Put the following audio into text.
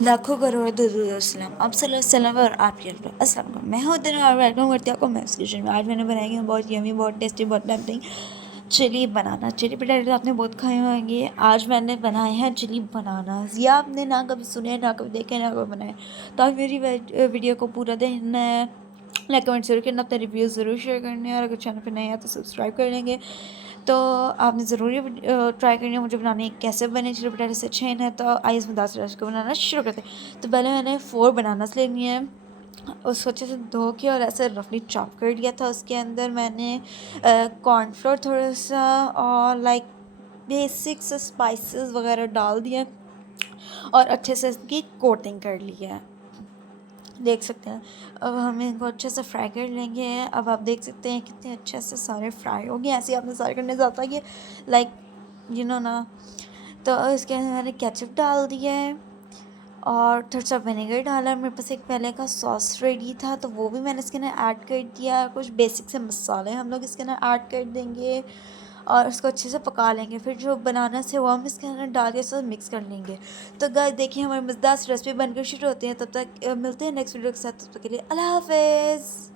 लाखों करोड़ दुरूद सलाम आप सल्लल्लाहु अलैहि वसल्लम और आपके अस्सलाम वालेकुम। मैं हूँ दिन और वेलकम करती हूँ आपको मैथ्स किचन में। आज मैंने बनाई है बहुत यमी, बहुत टेस्टी, बहुत टेम्पटिंग चिली बनाना। चिली पोटैटो तो आपने बहुत खाए होंगे। आज मैंने बनाए हैं चिली बनानास। ये आपने ना कभी सुने, ना कभी देखे, ना कभी बनाए। तो आप मेरी वीडियो को पूरा देखना है, लाइक कमेंट जरूर करना, अपने रिव्यूज़ ज़रूर शेयर करने हैं और अगर चैनल पे नए हैं तो सब्सक्राइब कर लेंगे। तो आपने ज़रूर ये ट्राई करनी है मुझे बनाने कैसे बने चिली पोटैटो से अच्छे हैं। तो आइए इसमें 10 को बनाना शुरू करते हैं। तो पहले मैंने 4 बनानास लेनी है, उसको अच्छे से धो के और ऐसे रफली चॉप कर लिया था। उसके अंदर मैंने कॉर्नफ्लोर थोड़ा सा और लाइक बेसिक से स्पाइसेस वगैरह डाल दिए और अच्छे से इसकी कोटिंग कर ली है। देख सकते हैं। अब हम इनको अच्छे से फ्राई कर लेंगे। अब आप देख सकते हैं कितने अच्छे से सारे फ्राई हो गए। ऐसे ही आपने सारे करने जाता है लाइक ना। तो इसके अंदर मैंने केचप डाल दिया है और थोड़ा सा विनेगर डाला। मेरे पास एक पहले का सॉस रेडी था तो वो भी मैंने इसके अंदर ऐड कर दिया। कुछ बेसिक से मसाले हम लोग इसके अंदर ऐड कर देंगे और उसको अच्छे से पका लेंगे। फिर जो बनाना से वो हम इसके अंदर डाल के उसको मिक्स कर लेंगे। तो गाइस देखिए हमारी मज़ेदार रेसिपी बनकर शुरू होती है। तब तक मिलते हैं नेक्स्ट वीडियो के साथ। तब तक के लिए अल्लाह हाफ़िज़।